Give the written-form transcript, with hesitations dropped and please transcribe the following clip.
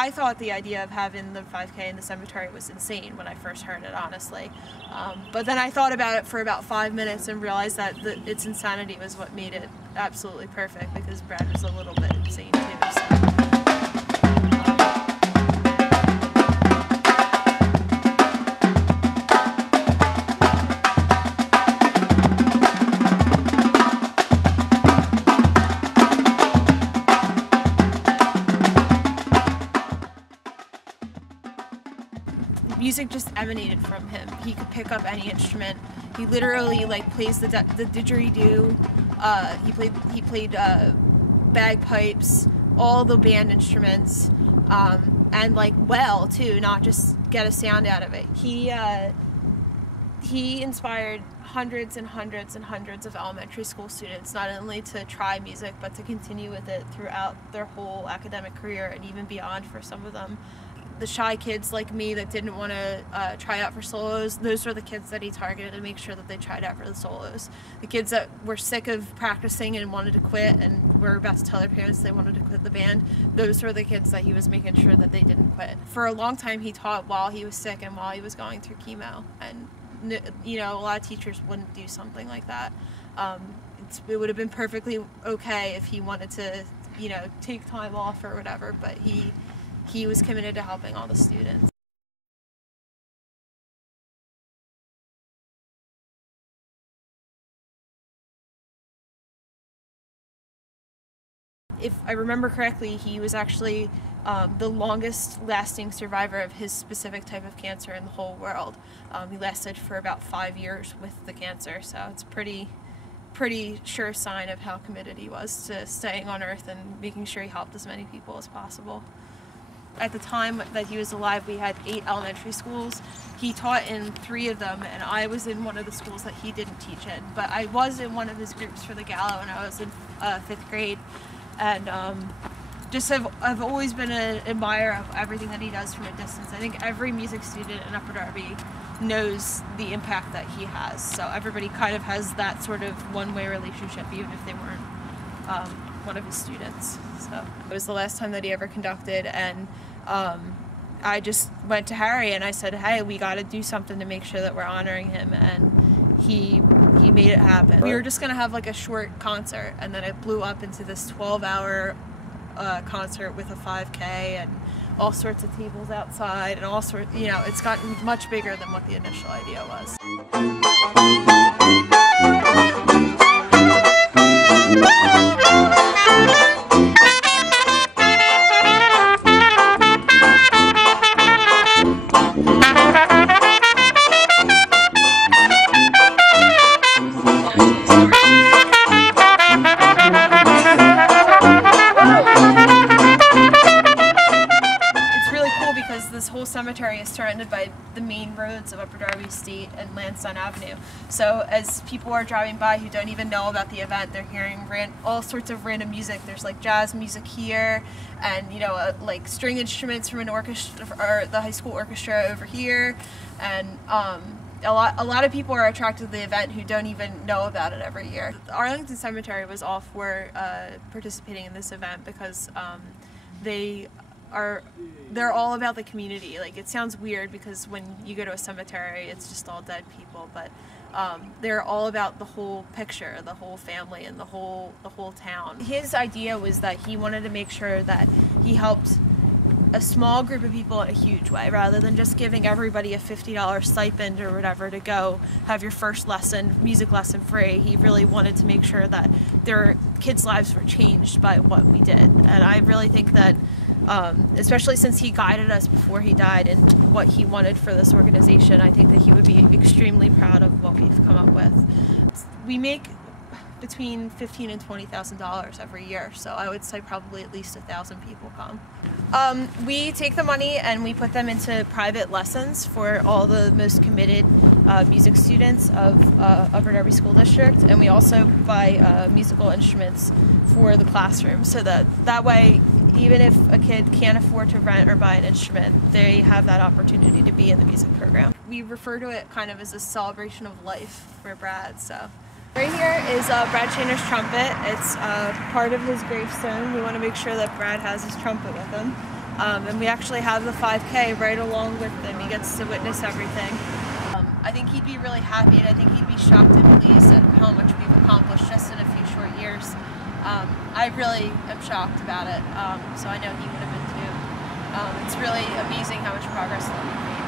I thought the idea of having the 5K in the cemetery was insane when I first heard it, honestly. But then I thought about it for about 5 minutes and realized that its insanity was what made it absolutely perfect, because Brad was a little bit insane too. So. Music just emanated from him. He could pick up any instrument. He literally plays the didgeridoo. He played bagpipes, all the band instruments, and well too, not just get a sound out of it. He inspired hundreds and hundreds and hundreds of elementary school students not only to try music but to continue with it throughout their whole academic career and even beyond for some of them. The shy kids like me that didn't want to try out for solos, those were the kids that he targeted to make sure that they tried out for the solos. The kids that were sick of practicing and wanted to quit and were about to tell their parents they wanted to quit the band, those were the kids that he was making sure that they didn't quit. For a long time he taught while he was sick and while he was going through chemo, and you know, a lot of teachers wouldn't do something like that. It would have been perfectly okay if he wanted to, you know, take time off or whatever, but he was committed to helping all the students. If I remember correctly, he was actually the longest lasting survivor of his specific type of cancer in the whole world. He lasted for about 5 years with the cancer, so it's pretty sure sign of how committed he was to staying on Earth and making sure he helped as many people as possible. At the time that he was alive, we had 8 elementary schools. He taught in 3 of them, and I was in one of the schools that he didn't teach in. But I was in one of his groups for the gala when I was in 5th grade. And I've always been an admirer of everything that he does from a distance. I think every music student in Upper Darby knows the impact that he has. So everybody kind of has that sort of one-way relationship, even if they weren't one of his students. So it was the last time that he ever conducted, and I just went to Harry and I said, hey, we got to do something to make sure that we're honoring him, and he made it happen. We were just gonna have like a short concert, and then it blew up into this 12-hour concert with a 5K and all sorts of tables outside and all sorts, you know, it's gotten much bigger than what the initial idea was. This whole cemetery is surrounded by the main roads of Upper Darby State and Lansdowne Avenue. So as people are driving by who don't even know about the event, they're hearing all sorts of random music. There's like jazz music here, and you know, like string instruments from an orchestra, or the high school orchestra over here, and a lot of people are attracted to the event who don't even know about it every year. The Arlington Cemetery was all for participating in this event because they're all about the community. Like, it sounds weird because when you go to a cemetery it's just all dead people, but they're all about the whole picture, the whole family, and the whole town. His idea was that he wanted to make sure that he helped a small group of people in a huge way, rather than just giving everybody a $50 stipend or whatever to go have your first music lesson free. He really wanted to make sure that their kids' lives were changed by what we did, and I really think that especially since he guided us before he died and what he wanted for this organization, I think that he would be extremely proud of what we've come up with. We make between $15,000 and $20,000 every year, so I would say probably at least 1,000 people come. We take the money and we put them into private lessons for all the most committed music students of Upper Darby School District, and we also buy musical instruments for the classroom, so that way, even if a kid can't afford to rent or buy an instrument, they have that opportunity to be in the music program. We refer to it kind of as a celebration of life for Brad. So right here is Brad Shaner's trumpet. It's part of his gravestone. We want to make sure that Brad has his trumpet with him. And we actually have the 5K right along with him. He gets to witness everything. I think he'd be really happy, and I think he'd be shocked and pleased at how much we've accomplished just in a few short years. I really am shocked about it, so I know he would have been too. It's really amazing how much progress we've made.